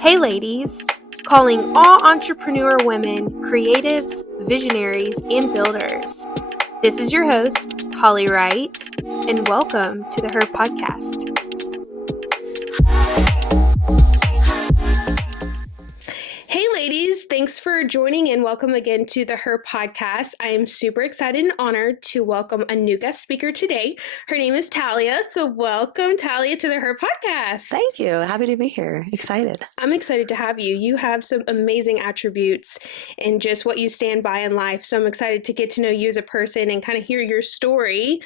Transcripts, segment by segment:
Hey ladies, calling all entrepreneur women, creatives, visionaries, and builders. This is your host, Holly Wright, and welcome to the Her Podcast. Hey ladies, thanks for joining and welcome again to the Her Podcast. I am super excited and honored to welcome a new guest speaker today. Her name is Talia, so welcome Talia to the Her Podcast. Thank you. Happy to be here. Excited. I'm excited to have you. You have some amazing attributes in just what you stand by in life, so I'm excited to get to know you as a person and kind of hear your story.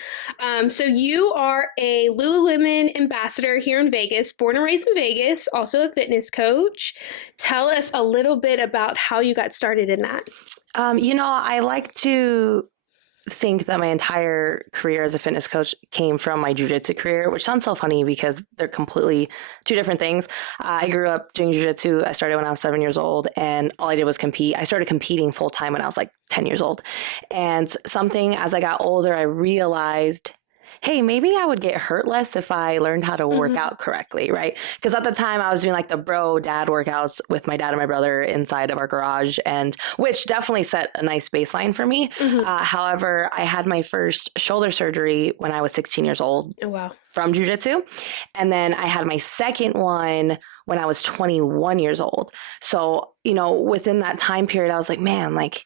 So you are a Lululemon Ambassador here in Vegas, born and raised in Vegas, also a fitness coach. Tell us a little bit about how you got started in that. I like to think that my entire career as a fitness coach came from my jiu-jitsu career, which sounds so funny because they're completely two different things. I grew up doing jiu-jitsu. I started when I was 7 years old, and all I did was compete. I started competing full-time when I was like 10 years old. And something as I got older, I realized, hey, maybe I would get hurt less if I learned how to work out correctly, right? Because at the time I was doing like the bro dad workouts with my dad and my brother inside of our garage, and which definitely set a nice baseline for me. However, I had my first shoulder surgery when I was 16 years old. Oh, wow. From jiu-jitsu. And then I had my second one when I was 21 years old. So, within that time period, I was like, man, like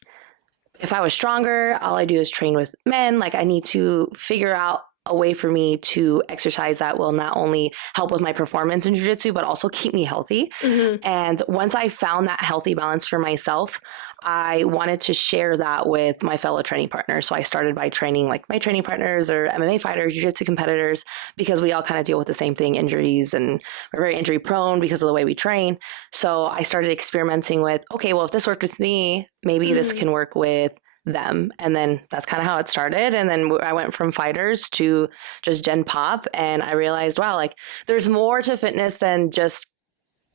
if I was stronger, all I do is train with men. Like I need to figure out a way for me to exercise that will not only help with my performance in jiu-jitsu, but also keep me healthy. And once I found that healthy balance for myself, I wanted to share that with my fellow training partners. So I started by training like my training partners or MMA fighters, jiu-jitsu competitors, because we all kind of deal with the same thing, injuries, and we're very injury prone because of the way we train. So I started experimenting with, okay, well, if this worked with me, maybe this can work with them. And then that's kind of how it started. And then I went from fighters to just Gen Pop. And I realized, wow, like there's more to fitness than just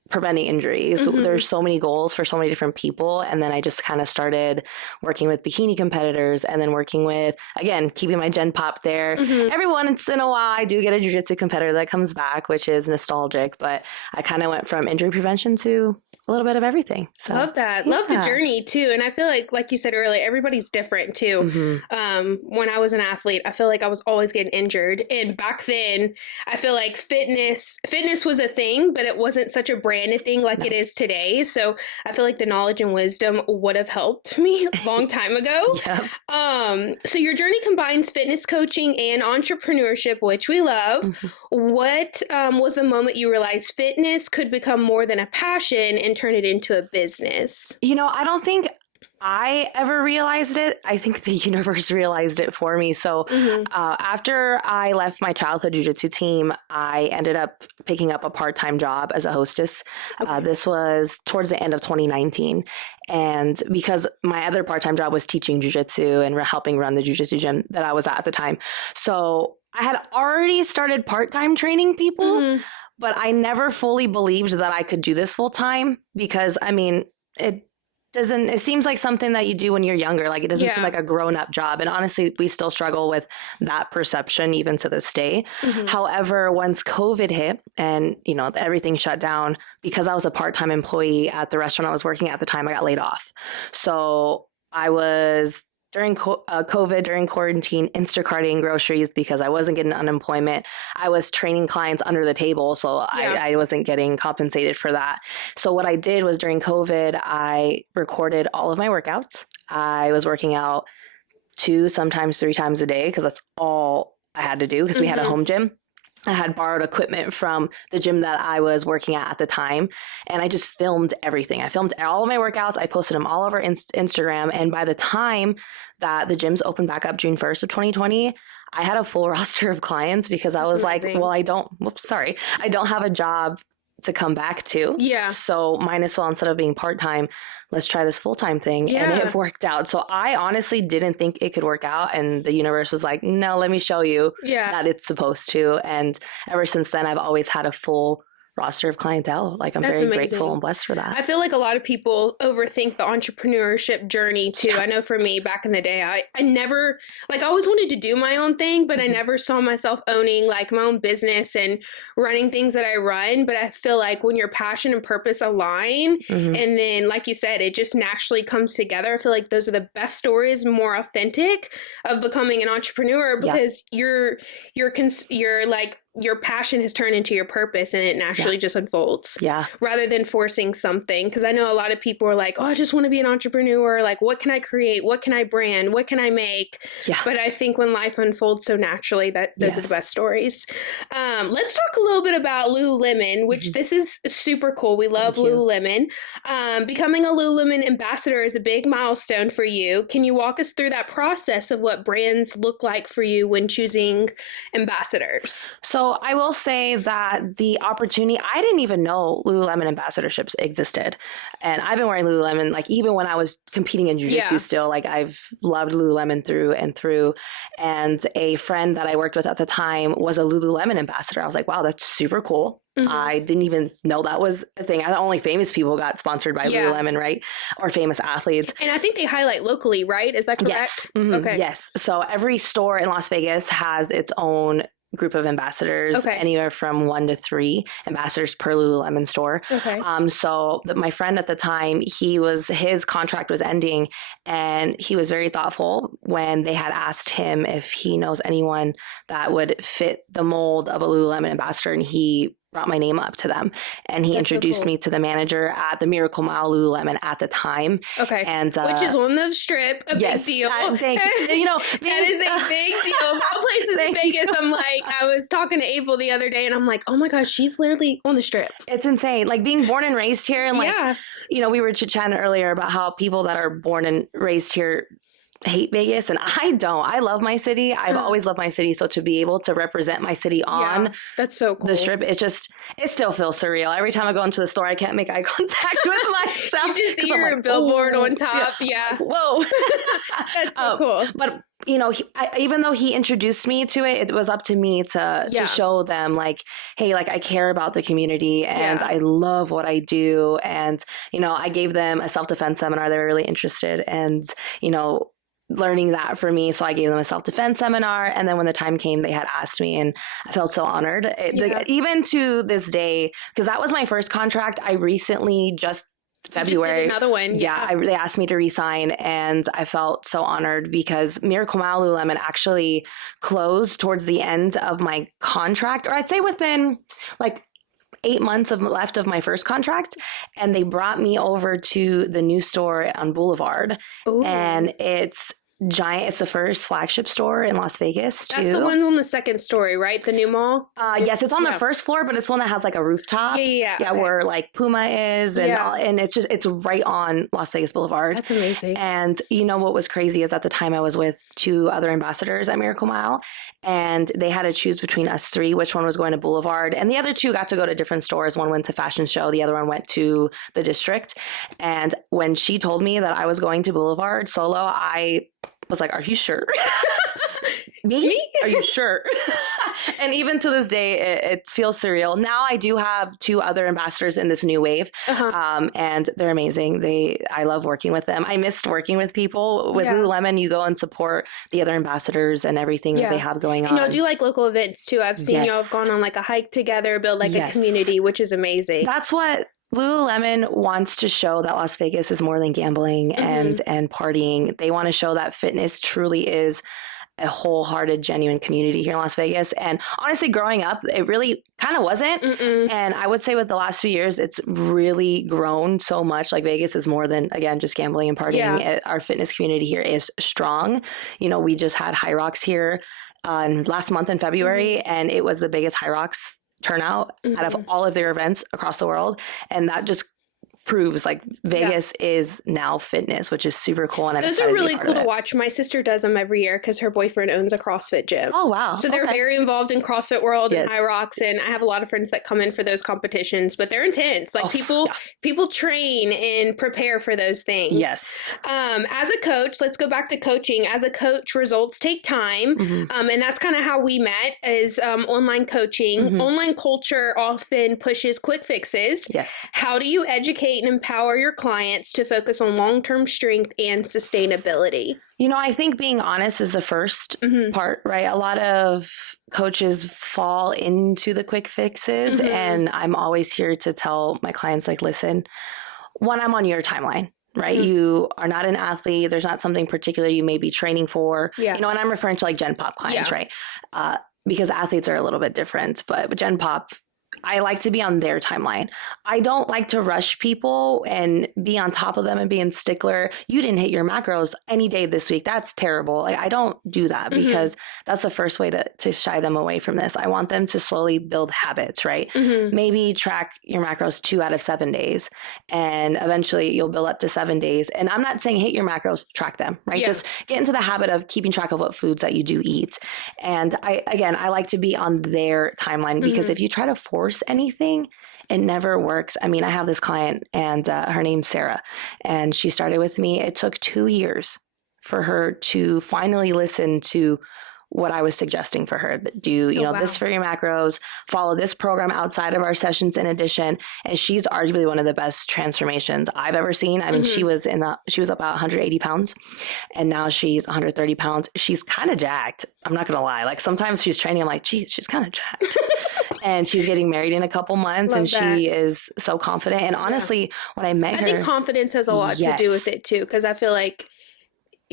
preventing injuries. There's so many goals for so many different people. And then I just kind of started working with bikini competitors and then working with, again, keeping my Gen Pop there. Every once in a while, I do get a jiu-jitsu competitor that comes back, which is nostalgic, but I kind of went from injury prevention to a little bit of everything. So love that. Love the journey too. And I feel like you said earlier, everybody's different too. When I was an athlete, I feel like I was always getting injured. And back then I feel like fitness was a thing, but it wasn't such a branded thing like it is today. So I feel like the knowledge and wisdom would have helped me a long time ago. So your journey combines fitness coaching and entrepreneurship, which we love. What was the moment you realized fitness could become more than a passion and turn it into a business? I don't think I ever realized it. I think the universe realized it for me. So after I left my childhood jiu-jitsu team, I ended up picking up a part-time job as a hostess. This was towards the end of 2019. And because my other part-time job was teaching jiu-jitsu and helping run the jiu-jitsu gym that I was at the time. So I had already started part-time training people, but I never fully believed that I could do this full time because, it seems like something that you do when you're younger. Like it doesn't seem like a grown up job. And honestly, we still struggle with that perception even to this day. However, once COVID hit and, everything shut down, because I was a part-time employee at the restaurant I was working at the time, I got laid off. So I was during COVID, during quarantine, Instacarting groceries because I wasn't getting unemployment. I was training clients under the table, so I wasn't getting compensated for that. So what I did was during COVID, I recorded all of my workouts. I was working out 2, sometimes 3 times a day because that's all I had to do because we had a home gym. I had borrowed equipment from the gym that I was working at the time, and I just filmed everything. I filmed all of my workouts. I posted them all over Instagram, and by the time that the gyms opened back up June 1st of 2020, I had a full roster of clients because I was amazing. Like, well, I don't have a job to come back to. So might as well, instead of being part-time, let's try this full-time thing. And it worked out. So I honestly didn't think it could work out. And the universe was like, no, let me show you that it's supposed to. And ever since then, I've always had a full roster of clientele. Like, I'm That's very amazing. grateful and blessed for that. I feel like a lot of people overthink the entrepreneurship journey too. I know for me back in the day, I never, like, I always wanted to do my own thing, but I never saw myself owning like my own business and running things that I run. But I feel like when your passion and purpose align, and then, like you said, it just naturally comes together. I feel like those are the best stories, more authentic of becoming an entrepreneur, because you're like, your passion has turned into your purpose and it naturally just unfolds. Yeah. Rather than forcing something. Because I know a lot of people are like, oh, I just want to be an entrepreneur. Like, what can I create? What can I brand? What can I make? Yeah. But I think when life unfolds so naturally, that those are the best stories. Let's talk a little bit about Lululemon, which this is super cool. We love Lululemon. Becoming a Lululemon ambassador is a big milestone for you. Can you walk us through that process of what brands look like for you when choosing ambassadors? So I will say that the opportunity, I didn't even know Lululemon ambassadorships existed. And I've been wearing Lululemon, like, even when I was competing in jiu-jitsu still, like, I've loved Lululemon through and through. And a friend that I worked with at the time was a Lululemon ambassador. I was like, wow, that's super cool. I didn't even know that was a thing. I thought only famous people got sponsored by Lululemon, right? Or famous athletes. And I think they highlight locally, right? Is that correct? Yes. Okay. Yes. So every store in Las Vegas has its own group of ambassadors, anywhere from 1 to 3 ambassadors per Lululemon store. So my friend at the time, his contract was ending, and he was very thoughtful when they had asked him if he knows anyone that would fit the mold of a Lululemon ambassador, and he brought my name up to them, and he introduced me to the manager at the Miracle Mile Lululemon at the time. And which is on the Strip, a big deal. Thank you. You know, that is a big deal. Of all places in Vegas, I'm like, I was talking to April the other day, and I'm like, oh my gosh, she's literally on the Strip. It's insane. Like, being born and raised here, and like, you know, we were chit-chatting earlier about how people that are born and raised here hate Vegas, and I don't. I love my city. I've always loved my city. So to be able to represent my city on that's so cool. the Strip, it still feels surreal. Every time I go into the store, I can't make eye contact with myself. You just see your billboard on top. Like, whoa. That's so cool. But you know, even though he introduced me to it, it was up to me to show them, like, hey, like, I care about the community, and I love what I do. And, you know, I gave them a self-defense seminar. They were really interested, and, you know, learning that for me. So I gave them a self-defense seminar. And then when the time came, they had asked me, and I felt so honored. Like, even to this day, because that was my first contract. I recently just February. Just did another one. They asked me to resign, and I felt so honored because Miracle Mile Lululemon actually closed towards the end of my contract, or I'd say within like 8 months left of my first contract, and they brought me over to the new store on Boulevard. And it's giant. It's the first flagship store in Las Vegas too. That's the one on the second story, right? The new mall? Yes, it's on the first floor, but it's one that has like a rooftop. Where like Puma is, and and it's right on Las Vegas Boulevard. That's amazing. And you know what was crazy is at the time I was with 2 other ambassadors at Miracle Mile, and they had to choose between us 3 which one was going to Boulevard, and the other 2 got to go to different stores. One went to Fashion Show, the other one went to the District. And when she told me that I was going to Boulevard solo, I was like, are you sure? Me? Are you sure? And even to this day, it feels surreal. Now I do have 2 other ambassadors in this new wave, and they're amazing. I love working with them. I missed working with people. With Lululemon, you go and support the other ambassadors and everything that they have going on. You know, do like local events too. I've seen y'all have gone on like a hike together, build like a community, which is amazing. That's what Lululemon wants to show, that Las Vegas is more than gambling and partying. They want to show that fitness truly is a wholehearted, genuine community here in Las Vegas. And honestly, growing up, it really kind of wasn't. And I would say with the last few years, it's really grown so much. Like, Vegas is more than, again, just gambling and partying. Our fitness community here is strong. You know, we just had High Rocks here last month in February, and it was the biggest High Rocks turnout out of all of their events across the world. And that just proves like Vegas is now fitness, which is super cool. And those are really cool to watch. My sister does them every year because her boyfriend owns a CrossFit gym. Oh, wow. So they're very involved in CrossFit World and IROX, and I have a lot of friends that come in for those competitions, but they're intense. Like people train and prepare for those things. Yes. As a coach, let's go back to coaching. As a coach, results take time. And that's kind of how we met is online coaching. Online culture often pushes quick fixes. Yes. How do you educate and empower your clients to focus on long-term strength and sustainability? You know, I think being honest is the first part, right? A lot of coaches fall into the quick fixes, and I'm always here to tell my clients, like, listen, one, I'm on your timeline, right? You are not an athlete. There's not something particular you may be training for. You know, and I'm referring to like Gen Pop clients, right? Because athletes are a little bit different, but with Gen Pop, I like to be on their timeline. I don't like to rush people and be on top of them and be in stickler. You didn't hit your macros any day this week. That's terrible. Like, I don't do that because that's the first way to shy them away from this. I want them to slowly build habits, right? Maybe track your macros 2 out of 7 days, and eventually you'll build up to 7 days. And I'm not saying hit your macros, track them, right? Just get into the habit of keeping track of what foods that you do eat. And I like to be on their timeline because if you try to force anything, it never works. I mean, I have this client and her name's Sarah, and she started with me. It took 2 years for her to finally listen to what I was suggesting for her. Do, this for your macros, follow this program outside of our sessions in addition. And she's arguably one of the best transformations I've ever seen. I mean, she was about 180 pounds and now she's 130 pounds. She's kind of jacked. I'm not going to lie. Like sometimes she's training. I'm like, geez, she's kind of jacked. And she's getting married in a couple months. Love that. She is so confident. And honestly, when I met her, I think confidence has a lot to do with it too. Because I feel like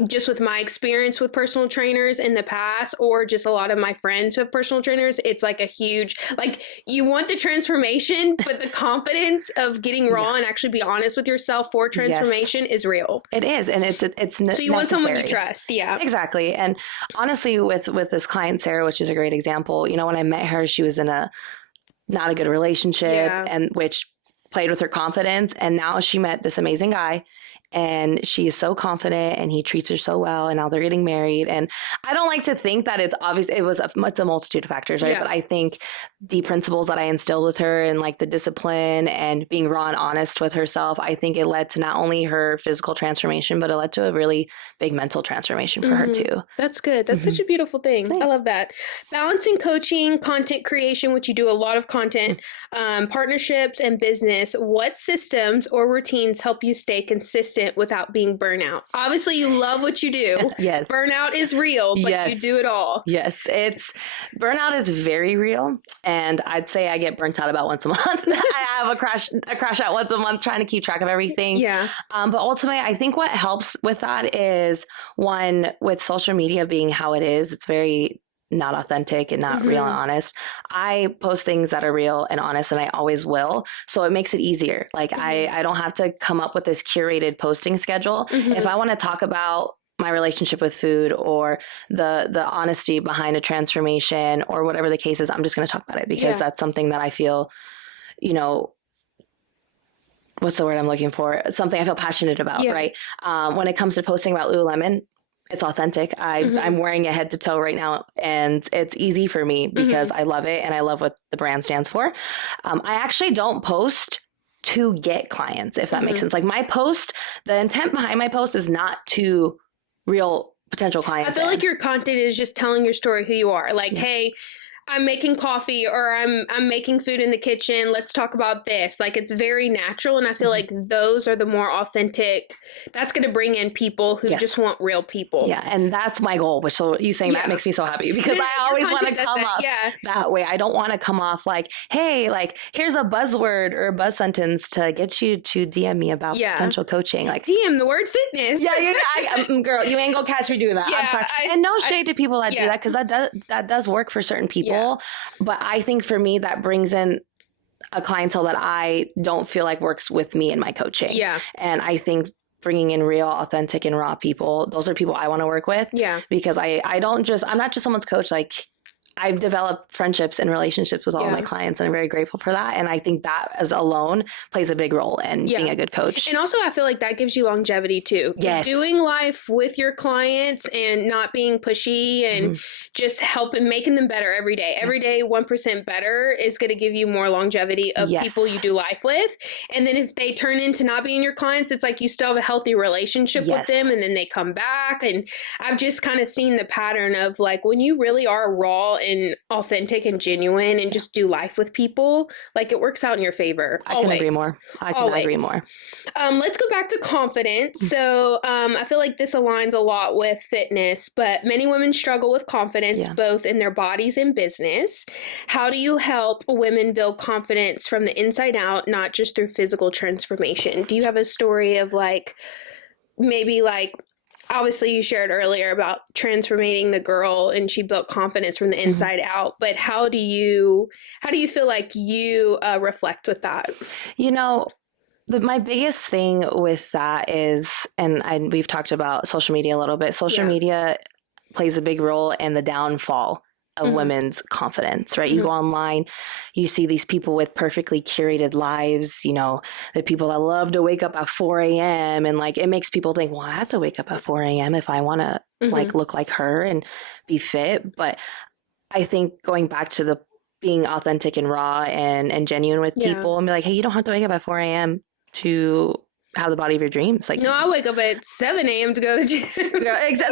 just with my experience with personal trainers in the past, or just a lot of my friends who have personal trainers, it's like a huge, like you want the transformation, but the confidence of getting raw and actually be honest with yourself for transformation is real. It is. And it's so you necessary. Want someone you trust. Yeah, exactly. And honestly, with this client, Sarah, which is a great example, when I met her, she was in not a good relationship and which played with her confidence. And now she met this amazing guy. And she is so confident and he treats her so well, and now they're getting married. And I don't like to think that it's obvious. It's a multitude of factors, right? Yeah. But I think the principles that I instilled with her and like the discipline and being raw and honest with herself, I think it led to not only her physical transformation, but it led to a really big mental transformation for her too. That's good. That's such a beautiful thing. Thanks. I love that. Balancing coaching, content creation, which you do a lot of content, partnerships and business. What systems or routines help you stay consistent without being burnout? Obviously, you love what you do. Yes. Burnout is real, but you do it all. Yes. Burnout is very real. And I'd say I get burnt out about once a month. I have a crash out once a month trying to keep track of everything. Yeah. But ultimately, I think what helps with that is, one, with social media being how it is, it's very not authentic and not real and honest. I post things that are real and honest, and I always will. So it makes it easier. Like I don't have to come up with this curated posting schedule. If I want to talk about my relationship with food or the honesty behind a transformation or whatever the case is, I'm just going to talk about it because that's something that I feel, what's the word I'm looking for? It's something I feel passionate about, right? When it comes to posting about Lululemon, it's authentic. I'm wearing it head to toe right now, and it's easy for me because I love it and I love what the brand stands for. I actually don't post to get clients, if that makes sense. Like my post, the intent behind my post is not to real potential clients. I feel like your content is just telling your story, who you are. Like, hey, I'm making coffee or I'm making food in the kitchen. Let's talk about this. Like it's very natural. And I feel like those are the more authentic. That's going to bring in people who just want real people. Yeah. And that's my goal. Which so you saying that makes me so happy because I always want to come off that way. I don't want to come off like, hey, like here's a buzzword or a buzz sentence to get you to DM me about potential coaching. Like DM the word fitness. Girl, you ain't gonna catch me doing that. I'm sorry. And no shade to people that do that because that does work for certain people. Yeah. But I think for me, that brings in a clientele that I don't feel like works with me in my coaching. Yeah. And I think bringing in real, authentic, and raw people, those are people I want to work with. Yeah. Because I'm not just someone's coach. Like I've developed friendships and relationships with all of my clients, and I'm very grateful for that. And I think that as alone plays a big role in being a good coach. And also, I feel like that gives you longevity too. Yes. Doing life with your clients and not being pushy and just helping, making them better every day. Every day, 1% better is going to give you more longevity of people you do life with. And then if they turn into not being your clients, it's like you still have a healthy relationship with them, and then they come back. And I've just kind of seen the pattern of like when you really are raw and authentic and genuine and just do life with people, like it works out in your favor. I can agree more. I can agree more. Let's go back to confidence. So I feel like this aligns a lot with fitness, but many women struggle with confidence both in their bodies and business. How do you help women build confidence from the inside out, not just through physical transformation? Do you have a story of like, maybe like, obviously you shared earlier about transforming the girl and she built confidence from the inside out, but how do you feel like you reflect with that? You know, my biggest thing with that is, and we've talked about social media a little bit. Social media plays a big role in the downfall of women's confidence, right? You go online, you see these people with perfectly curated lives, you know, the people that love to wake up at 4 a.m. and like, it makes people think, well, I have to wake up at 4 a.m. if I want to like look like her and be fit. But I think going back to the being authentic and raw and genuine with people and be like, hey, you don't have to wake up at 4 a.m. to have the body of your dreams. Like, no, I wake up at 7 a.m. to go to the gym.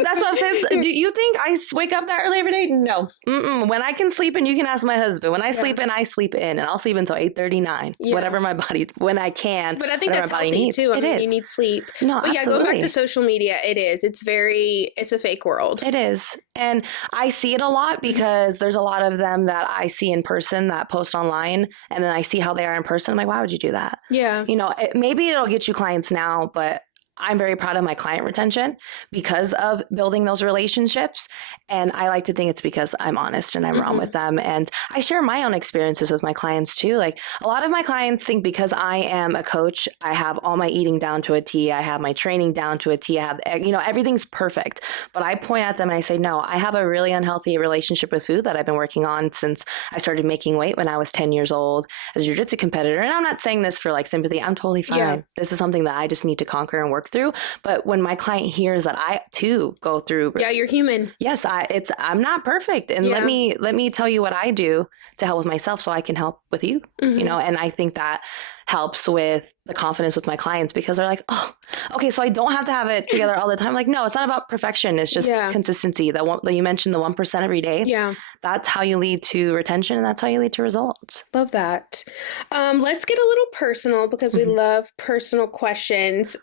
That's what I'm saying. Do you think I wake up that early every day? No. When I can sleep in, you can ask my husband. When I sleep in, I sleep in, and I'll sleep until 8:39. Whatever my body, when I can. But I think that's healthy too. I mean, you need sleep. No, but absolutely. Going back to social media, it's a fake world. It is. And I see it a lot because there's a lot of them that I see in person that post online, and then I see how they are in person. I'm like, why would you do that? Yeah. You know, maybe it'll get you clients now, but I'm very proud of my client retention because of building those relationships. And I like to think it's because I'm honest and I'm raw with them. And I share my own experiences with my clients too. Like a lot of my clients think because I am a coach, I have all my eating down to a T. I have my training down to a T. I have, you know, everything's perfect. But I point at them and I say, no, I have a really unhealthy relationship with food that I've been working on since I started making weight when I was 10 years old as a jiu-jitsu competitor. And I'm not saying this for like sympathy. I'm totally fine. Yeah. This is something that I just need to conquer and work through. But when my client hears that I too go through, you're human. Yes, I'm not perfect, and let me tell you what I do to help with myself, so I can help with you. You know, and I think that helps with the confidence with my clients because they're like, oh, okay, so I don't have to have it together all the time. Like, no, it's not about perfection. It's just consistency. That you mentioned, the 1% every day. Yeah, that's how you lead to retention, and that's how you lead to results. Love that. Let's get a little personal because we love personal questions.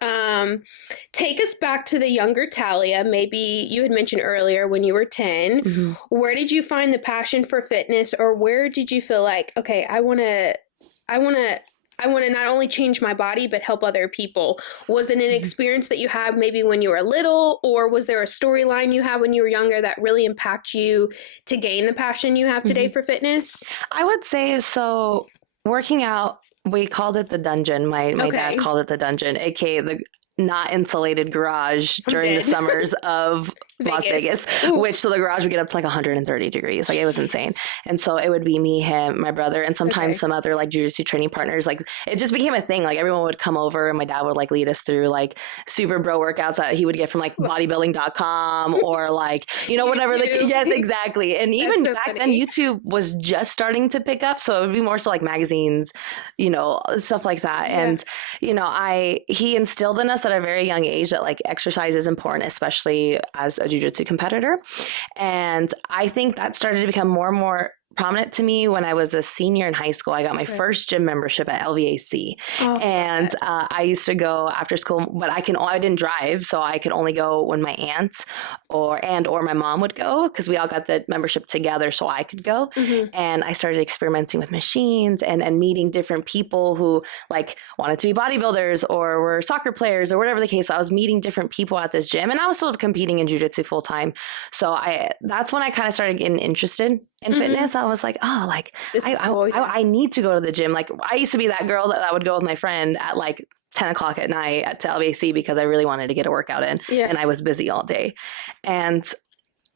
Take us back to the younger Talia. Maybe you had mentioned earlier when you were 10. Where did you find the passion for fitness, or where did you feel like, okay, I want to not only change my body, but help other people? Was it an experience that you had maybe when you were little, or was there a storyline you had when you were younger that really impacted you to gain the passion you have today for fitness? I would say so. Working out, we called it the dungeon. My dad called it the dungeon, aka the not insulated garage during the summers of Las Vegas, which so the garage would get up to like 130 degrees. Like it was insane. And so it would be me, him, my brother, and sometimes some other like jiu-jitsu training partners. Like it just became a thing. Like everyone would come over and my dad would like lead us through like super bro workouts that he would get from like bodybuilding.com or like, you know, whatever. Yes, exactly. And even back then YouTube was just starting to pick up. So it would be more so like magazines, you know, stuff like that. Yeah. And, you know, he instilled in us at a very young age that like exercise is important, especially as a jiu-jitsu competitor. And I think that started to become more and more prominent to me when I was a senior in high school. I got my first gym membership at LVAC. And I used to go after school, but I didn't drive, so I could only go when my aunts or my mom would go, because we all got the membership together so I could go. And I started experimenting with machines and meeting different people who like wanted to be bodybuilders or were soccer players or whatever the case. So I was meeting different people at this gym, and I was still competing in jiu-jitsu full time. So that's when I kind of started getting interested in fitness. I was like, oh, like I need to go to the gym. Like I used to be that girl that would go with my friend at like 10 o'clock at night to LVAC because I really wanted to get a workout in and I was busy all day. And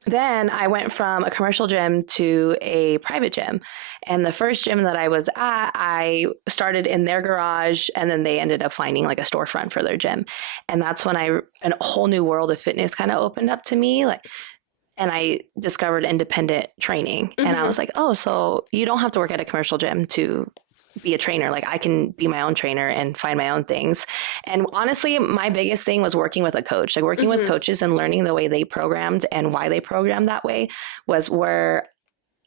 then I went from a commercial gym to a private gym. And the first gym that I was at, I started in their garage, and then they ended up finding like a storefront for their gym. And that's when a whole new world of fitness kind of opened up to me. And I discovered independent training. And I was like, oh, so you don't have to work at a commercial gym to be a trainer. Like, I can be my own trainer and find my own things. And honestly, my biggest thing was working with a coach, like working with coaches and learning the way they programmed and why they programmed that way was where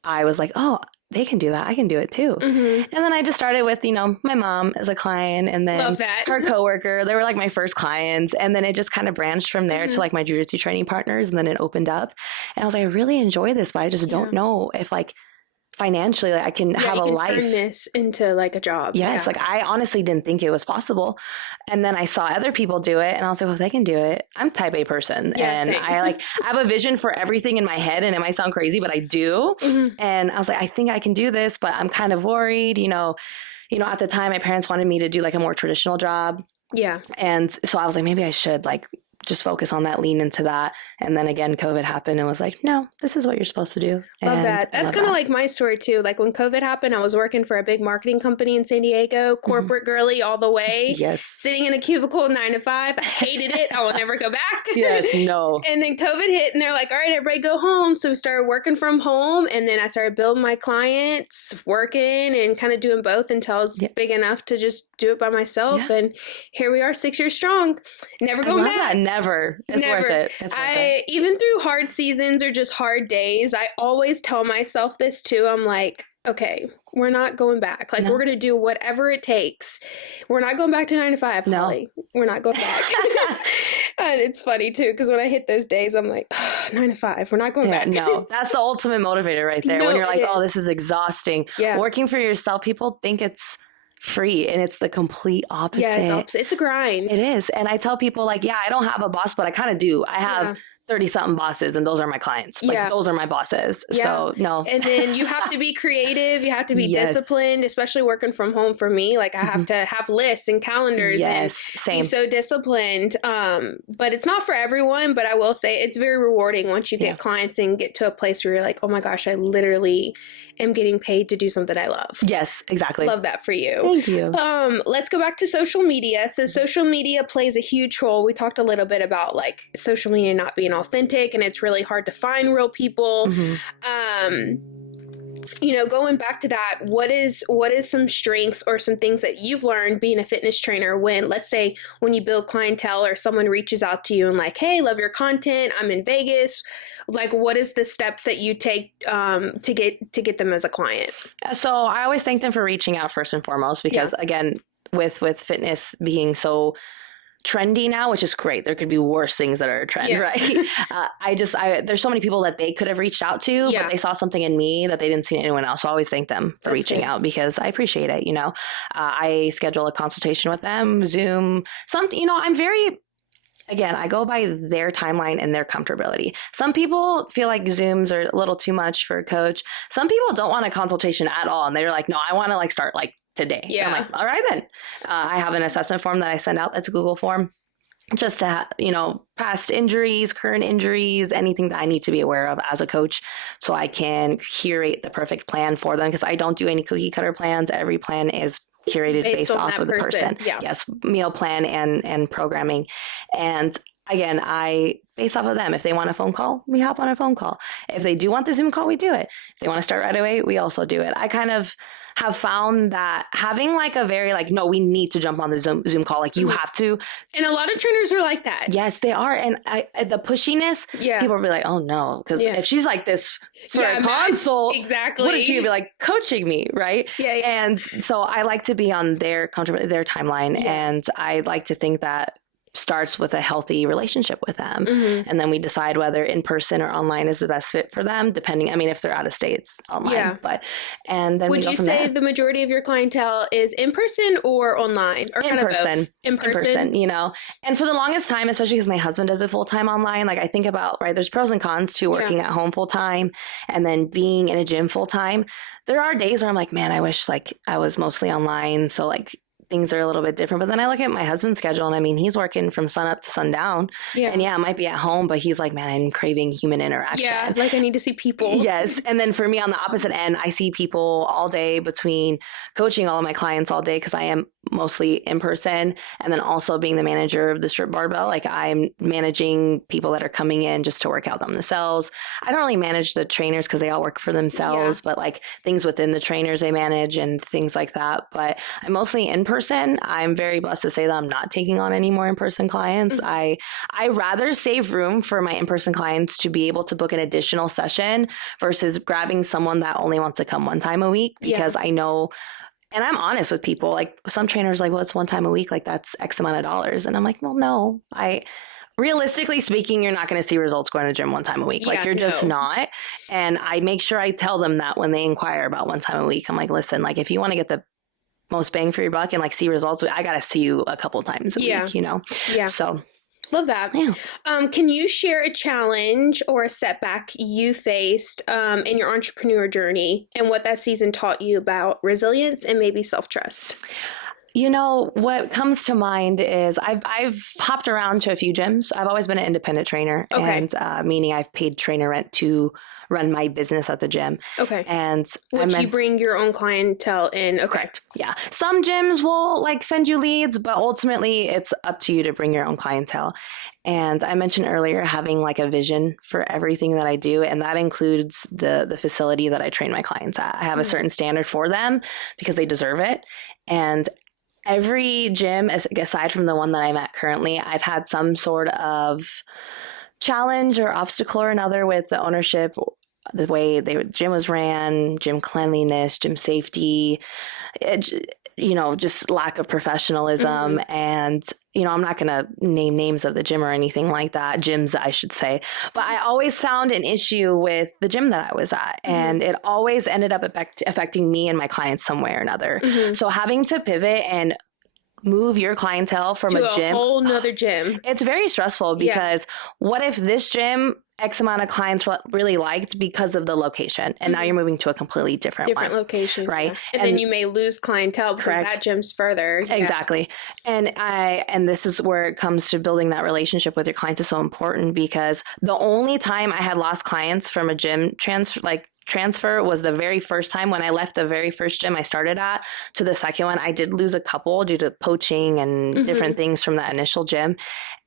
I was like, oh, they can do that. I can do it too. And then I just started with, my mom as a client, and then her coworker. They were like my first clients. And then it just kind of branched from there to like my jiu-jitsu training partners. And then it opened up, and I was like, I really enjoy this, but I just don't know if like financially, like I can have a life. Turn this into like a job. Yes. Like I honestly didn't think it was possible. And then I saw other people do it, and I was like, well, if they can do it, I'm type A person. And same. I have a vision for everything in my head, and it might sound crazy, but I do. And I was like, I think I can do this, but I'm kind of worried, at the time my parents wanted me to do like a more traditional job. Yeah. And so I was like, maybe I should like just focus on that, lean into that. And then again, COVID happened and was like, no, this is what you're supposed to do. Love that. That's kind of like my story too. Like when COVID happened, I was working for a big marketing company in San Diego, corporate girly all the way. Yes. Sitting in a cubicle 9 to 5. I hated it. I will never go back. Yes, no. And then COVID hit, and they're like, all right, everybody go home. So we started working from home, and then I started building my clients, working and kind of doing both until I was big enough to just do it by myself. Yeah. And here we are 6 years strong. Never going back. That. Never. It's worth it. It's worth it. Even through hard seasons or just hard days, I always tell myself this too. I'm like, okay, we're not going back. Like, we're going to do whatever it takes. We're not going back to 9 to 5, Holly. We're not going back. And it's funny too, because when I hit those days, I'm like, 9 to 5, we're not going back. No, that's the ultimate motivator right there. When you're like, oh, this is exhausting. Yeah. Working for yourself, people think it's free, and it's the complete opposite. Yeah, it's opposite. It's a grind. It is. And I tell people like, I don't have a boss, but I kind of do. I have 30 something bosses, and those are my clients. Like those are my bosses. Yeah. So no. And then you have to be creative. You have to be disciplined, especially working from home for me. Like I have to have lists and calendars and be so disciplined. But it's not for everyone, but I will say it's very rewarding once you get clients and get to a place where you're like, oh my gosh, I literally am getting paid to do something I love. Yes, exactly. Love that for you. Thank you. Let's go back to social media. So social media plays a huge role. We talked a little bit about like social media not being authentic, and it's really hard to find real people. Going back to that, what is some strengths or some things that you've learned being a fitness trainer when, let's say, when you build clientele or someone reaches out to you and like, hey, love your content, I'm in Vegas. Like, what is the steps that you take to get them as a client? So I always thank them for reaching out first and foremost, because again, with fitness being so trendy now, which is great. There could be worse things that are a trend, right? There's so many people that they could have reached out to, but they saw something in me that they didn't see in anyone else. So I always thank them for reaching out, because I appreciate it. I schedule a consultation with them, Zoom, I'm very, again, I go by their timeline and their comfortability. Some people feel like Zooms are a little too much for a coach. Some people don't want a consultation at all, and they're like, no, I want to like start like today. Yeah. I'm like, all right then. I have an assessment form that I send out. That's a Google form, just to past injuries, current injuries, anything that I need to be aware of as a coach, so I can curate the perfect plan for them, because I don't do any cookie cutter plans. Every plan is curated based off of the person. Yeah. Yes, meal plan and programming. And again, I base off of them. If they want a phone call, we hop on a phone call. If they do want the Zoom call, we do it. If they want to start right away, we also do it. I kind of have found that having like a very like, no, we need to jump on the Zoom call. Like you have to. And a lot of trainers are like that. Yes, they are. And the pushiness, people will be like, oh no. Because if she's like this for a consult, exactly, what is she gonna be like coaching me? Right. Yeah. And so I like to be on their timeline. And I like to think that starts with a healthy relationship with them. And then we decide whether in person or online is the best fit for them, depending, if they're out of states, online. And then would you say the majority of your clientele is in person or online, or in person? In person, and for the longest time, especially because my husband does it full time online, like I think about, right, there's pros and cons to working at home full time and then being in a gym full time. There are days where I'm like, man, I wish like I was mostly online. So like things are a little bit different. But then I look at my husband's schedule, and I mean, he's working from sun up to sundown. Yeah. And I might be at home, but he's like, man, I'm craving human interaction. Yeah, like I need to see people. Yes. And then for me on the opposite end, I see people all day between coaching all of my clients all day, because I am mostly in person, and then also being the manager of the strip barbell. Like, I'm managing people that are coming in just to work out themselves. I don't really manage the trainers because they all work for themselves, but like things within the trainers they manage and things like that. But I'm mostly in person. I'm very blessed to say that I'm not taking on any more in-person clients. I rather save room for my in-person clients to be able to book an additional session versus grabbing someone that only wants to come one time a week, because I know. And I'm honest with people. Like, some trainers like, well, it's one time a week. Like, that's X amount of dollars. And I'm like, well, no, realistically speaking, you're not going to see results going to the gym one time a week. Like, you're just not. And I make sure I tell them that when they inquire about one time a week. I'm like, listen, like, if you want to get the most bang for your buck and like see results, I got to see you a couple times a week, you know? Yeah. So. Love that. Yeah. Can you share a challenge or a setback you faced in your entrepreneur journey, and what that season taught you about resilience and maybe self-trust? You know, what comes to mind is I've hopped around to a few gyms. I've always been an independent trainer, and meaning I've paid trainer rent to run my business at the gym. Okay. And you bring your own clientele in. Okay. Correct. Yeah. Some gyms will like send you leads, but ultimately it's up to you to bring your own clientele. And I mentioned earlier having like a vision for everything that I do, and that includes the facility that I train my clients at. I have a certain standard for them because they deserve it. And every gym, aside from the one that I'm at currently, I've had some sort of challenge or obstacle or another with the ownership, the way the gym was ran, gym cleanliness, gym safety, just lack of professionalism. And, I'm not going to name names of the gym or anything like that, gyms, I should say. But I always found an issue with the gym that I was at, and it always ended up affecting me and my clients some way or another. So having to pivot and move your clientele from to a gym, whole nother gym. It's very stressful, because what if this gym X amount of clients really liked because of the location, and now you're moving to a completely different one, location, right? Yeah. And then you may lose clientele because that gym's further. Exactly. And this is where it comes to building that relationship with your clients is so important, because the only time I had lost clients from a gym transfer was the very first time when I left the very first gym I started at to the second one. I did lose a couple due to poaching and different things from that initial gym.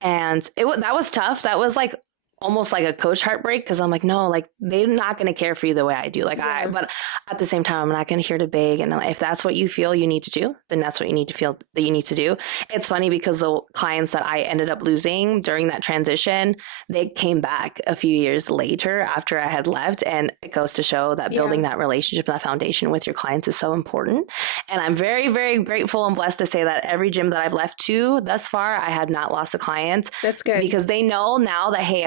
And that was tough. That was like almost like a coach heartbreak, because I'm like, no, like they're not going to care for you the way I do. Like but at the same time, I'm not going to here to beg. And if that's what you feel you need to do, then that's what you need to feel that you need to do. It's funny because the clients that I ended up losing during that transition, they came back a few years later after I had left. And it goes to show that building that relationship, that foundation with your clients is so important. And I'm very, very grateful and blessed to say that every gym that I've left to thus far, I had not lost a client. That's good. Because they know now that, hey,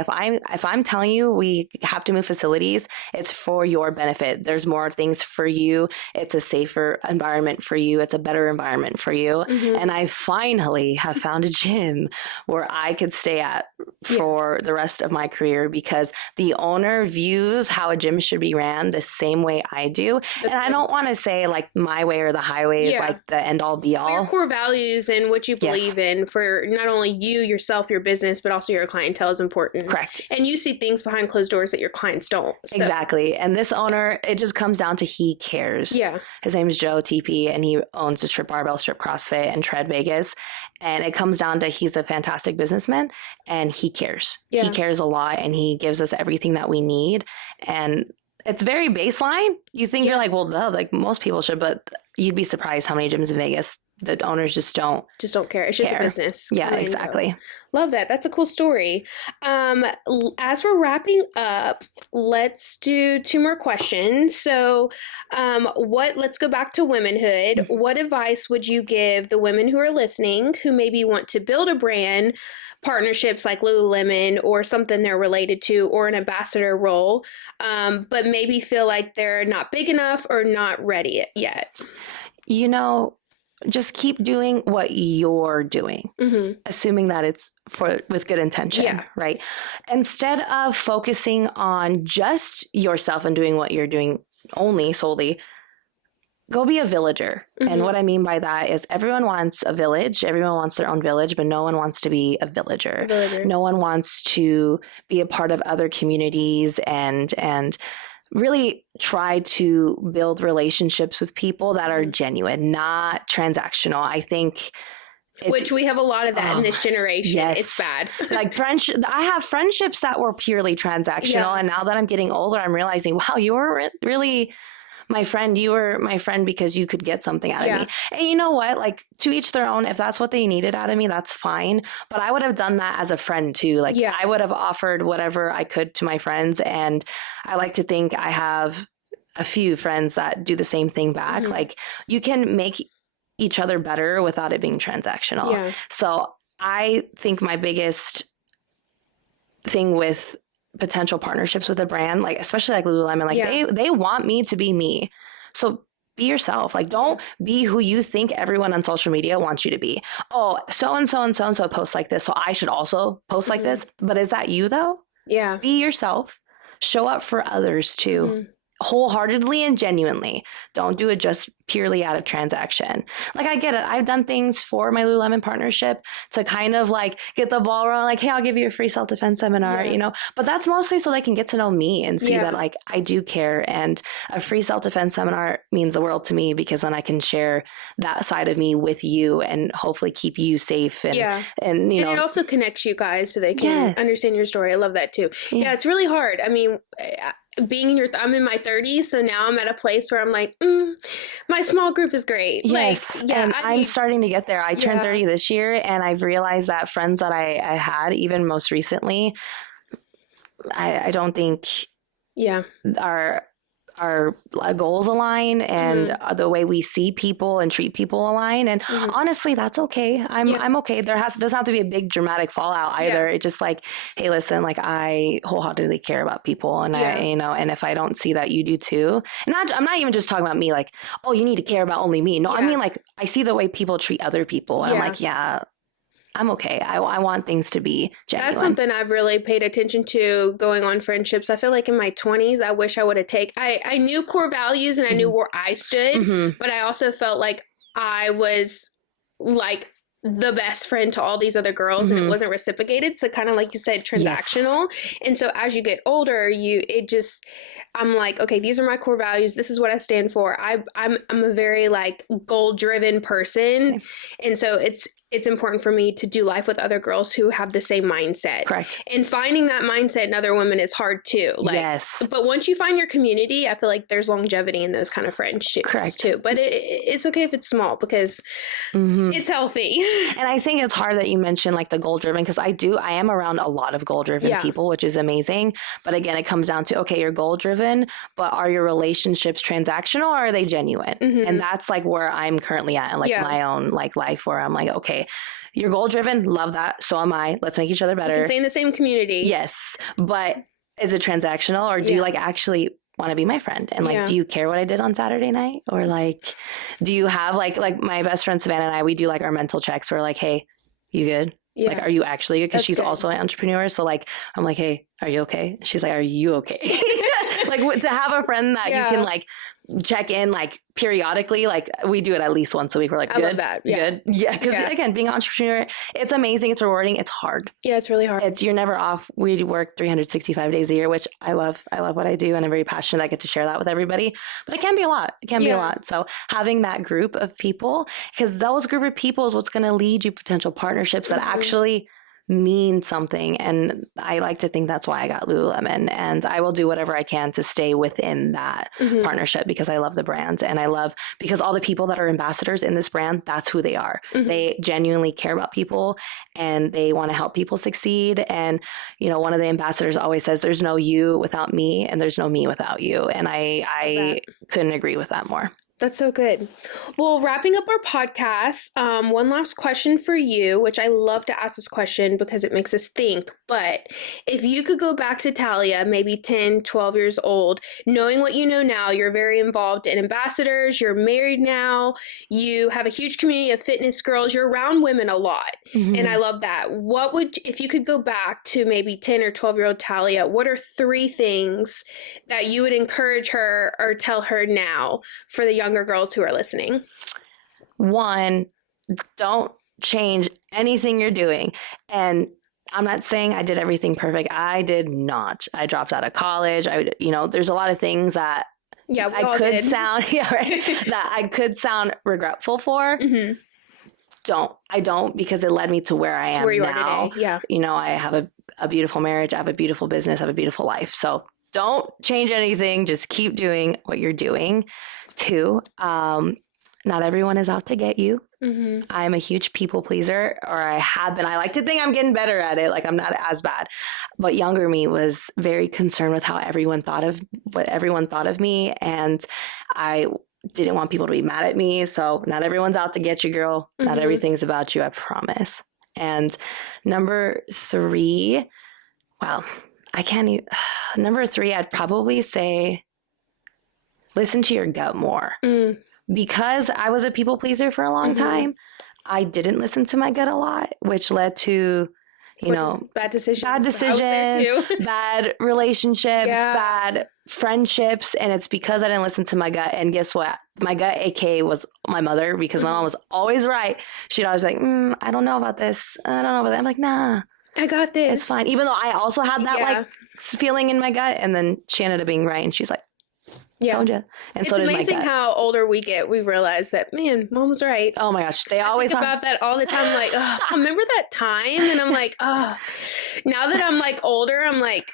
if I'm telling you we have to move facilities, it's for your benefit. There's more things for you. It's a safer environment for you. It's a better environment for you. And I finally have found a gym where I could stay at for the rest of my career, because the owner views how a gym should be ran the same way I do. And I don't want to say like my way or the highway is like the end all be all. Your core values and what you believe in for not only you, yourself, your business, but also your clientele is important. Correct. And you see things behind closed doors that your clients don't. So. Exactly. And this owner, it just comes down to he cares. Yeah. His name is Joe TP, and he owns the Strip Barbell, Strip CrossFit, and Tread Vegas. And it comes down to he's a fantastic businessman, and he cares. Yeah. He cares a lot, and he gives us everything that we need. And it's very baseline. You think you're like, well, duh, like most people should, but you'd be surprised how many gyms in Vegas the owners just don't care. It's just a business. Yeah, exactly. Love that. That's a cool story. As we're wrapping up, let's do 2 more questions. So, let's go back to womanhood. What advice would you give the women who are listening who maybe want to build a brand, partnerships like Lululemon or something they're related to, or an ambassador role, but maybe feel like they're not big enough or not ready yet? Just keep doing what you're doing, assuming that it's with good intention, right? Instead of focusing on just yourself and doing what you're doing solely, go be a villager. And what I mean by that is everyone wants a village. Everyone wants their own village, but no one wants to be a villager. No one wants to be a part of other communities and really try to build relationships with people that are genuine, not transactional. I think which we have a lot of that in this generation. Yes. It's bad. Like I have friendships that were purely transactional. And now that I'm getting older, I'm realizing, wow, you were really my friend. You were my friend because you could get something out of me. And you know what? Like, to each their own. If that's what they needed out of me, that's fine. But I would have done that as a friend too. Like, I would have offered whatever I could to my friends. And I like to think I have a few friends that do the same thing back. Like, you can make each other better without it being transactional. So I think my biggest thing with potential partnerships with a brand, like especially like Lululemon, like they want me to be me. So be yourself. Like, don't be who you think everyone on social media wants you to be. Oh, so-and-so and so-and-so posts like this, so I should also post like this. But is that you though? Yeah. Be yourself. Show up for others too. Wholeheartedly and genuinely. Don't do it just purely out of transaction. Like, I get it. I've done things for my Lululemon partnership to kind of like get the ball rolling. Like, hey, I'll give you a free self-defense seminar, you know, but that's mostly so they can get to know me and see that like I do care. And a free self-defense seminar means the world to me because then I can share that side of me with you and hopefully keep you safe. And, and you know, it also connects you guys so they can understand your story. I love that too. Yeah, it's really hard. I mean, being in I'm in my 30s, so now I'm at a place where I'm like, my small group is great. Yes, like, and I'm starting to get there. I turned 30 this year, and I've realized that friends that I had, even most recently, I don't think our goals align and the way we see people and treat people align. And honestly, that's okay. I'm okay. Doesn't have to be a big dramatic fallout either. It's just like, hey, listen, like I wholeheartedly care about people, and I, you know, and if I don't see that you do too, and I'm not even just talking about me, like, oh, you need to care about only me. No, I mean, like, I see the way people treat other people, and I'm like, I'm okay. I want things to be genuine. That's something I've really paid attention to going on friendships. I feel like in my 20s, I wish I would have I knew core values and I knew where I stood, but I also felt like I was like the best friend to all these other girls and it wasn't reciprocated. So kind of like you said, transactional. And so as you get older, I'm like, okay, these are my core values. This is what I stand for. I'm a very like goal driven person. Same. And so it's important for me to do life with other girls who have the same mindset. Correct. And finding that mindset in other women is hard too. Like, but once you find your community, I feel like there's longevity in those kind of friendships too. But it's okay if it's small because it's healthy. And I think it's hard that you mentioned like the goal driven, because I am around a lot of goal driven people, which is amazing. But again, it comes down to, okay, you're goal driven, but are your relationships transactional or are they genuine? And that's like where I'm currently at in like my own like life, where I'm like, okay, you're goal driven, love that. So am I. Let's make each other better. You can stay in the same community. Yes. But is it transactional, or do you like actually want to be my friend? And like, do you care what I did on Saturday night? Or like, do you have like my best friend Savannah and I, we do like our mental checks. We're like, hey, you good? Yeah. Like, are you actually good? Because she's also an entrepreneur. So like, I'm like, hey, are you okay? She's like, are you okay? Like, to have a friend that you can like check in like periodically, like we do it at least once a week. We're like, good, I love that. Good. Yeah. Because again, being an entrepreneur, it's amazing. It's rewarding. It's hard. Yeah, it's really hard. You're never off. We work 365 days a year, which I love. I love what I do. And I'm very passionate. I get to share that with everybody, but it can be a lot. It can be a lot. So having that group of people, because those group of people is what's going to lead you potential partnerships that actually mean something. And I like to think that's why I got Lululemon, and I will do whatever I can to stay within that partnership, because I love the brand, and I love because all the people that are ambassadors in this brand, that's who they are. They genuinely care about people and they want to help people succeed. And you know, one of the ambassadors always says there's no you without me and there's no me without you. And I couldn't agree with that more. That's so good. Well, wrapping up our podcast, one last question for you, which I love to ask this question because it makes us think. But if you could go back to Talia, maybe 10, 12 years old, knowing what you know now, you're very involved in ambassadors, you're married now, you have a huge community of fitness girls, you're around women a lot. And I love that. If you could go back to maybe 10 or 12-year-old Talia, what are 3 things that you would encourage her or tell her now for the young younger girls who are listening? One, don't change anything you're doing. And I'm not saying I did everything perfect. I did not. I dropped out of college. There's a lot of things that I could sound, that I could sound regretful for. Mm-hmm. I don't, because it led me to where I am where you now. Are today. Yeah. I have a beautiful marriage. I have a beautiful business. I have a beautiful life. So don't change anything. Just keep doing what you're doing. 2, not everyone is out to get you. Mm-hmm. I'm a huge people pleaser, or I have been. I like to think I'm getting better at it. Like, I'm not as bad. But younger me was very concerned with what everyone thought of me. And I didn't want people to be mad at me. So not everyone's out to get you, girl. Mm-hmm. Not everything's about you, I promise. And number 3, number 3, I'd probably say listen to your gut more. Because I was a people pleaser for a long time, I didn't listen to my gut a lot, which led to, bad decisions, bad relationships, bad friendships. And it's because I didn't listen to my gut. And guess what? My gut, aka, was my mother, because my mom was always right. She'd always be like, I don't know about this. I don't know about that. I'm like, nah, I got this. It's fine. Even though I also had that feeling in my gut. And then she ended up being right. And she's like, told you. And it's amazing how older we get, we realize that, man, mom was right. Oh my gosh. They always think about that all the time. Like, remember that time? And I'm like, now that I'm like older, I'm like,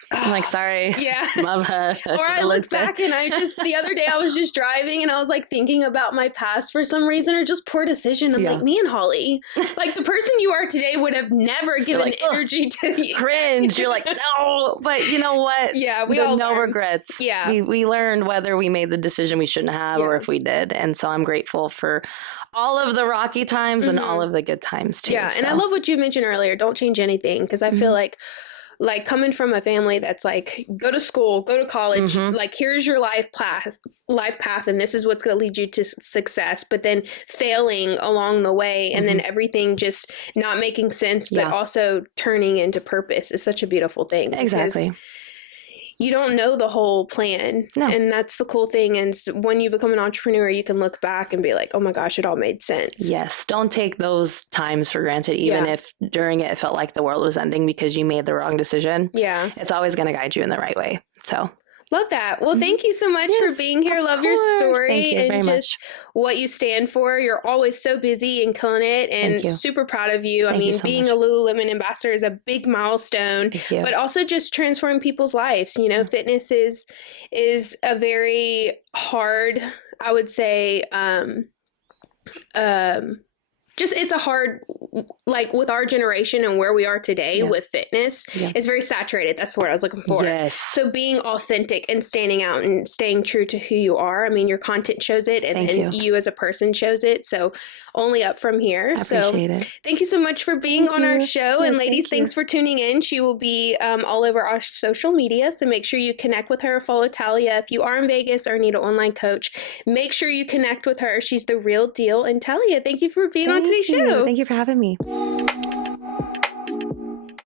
sorry. Yeah. My bad. Or I look back and the other day I was just driving and I was like thinking about my past for some reason, or just poor decision. I'm like, me and Holly, like the person you are today would have never given energy to you. Cringe. You're like, no. But you know what? Yeah. We all no regrets. Yeah. We learned whether we made the decision we shouldn't have or if we did. And so I'm grateful for all of the rocky times and all of the good times too. Yeah. And I love what you mentioned earlier. Don't change anything. Because I feel like coming from a family that's like, go to school, go to college, like here's your life path, and this is what's going to lead you to success, but then failing along the way, and then everything just not making sense, but also turning into purpose is such a beautiful thing. Exactly. You don't know the whole plan. No. And that's the cool thing. And when you become an entrepreneur, you can look back and be like, oh my gosh, it all made sense. Yes. Don't take those times for granted, even if during it felt like the world was ending because you made the wrong decision. Yeah. It's always going to guide you in the right way. So love that. Well, thank you so much for being here. Love your story and just what you stand for. You're always so busy and killing it, and super proud of you. I mean, being a Lululemon ambassador is a big milestone, but also just transforming people's lives. You know, fitness is a very hard, I would say, just it's a hard, like with our generation and where we are today with fitness, it's very saturated. That's the word I was looking for. Yes. So being authentic and standing out and staying true to who you are. I mean, your content shows it, and you as a person shows it. So only up from here. I appreciate it. Thank you so much for being on our show. Yes, and ladies, thanks for tuning in. She will be all over our social media. So make sure you connect with her. Follow Talia. If you are in Vegas or need an online coach, make sure you connect with her. She's the real deal. And Talia, thank you for being on today's show. Thank you for having me.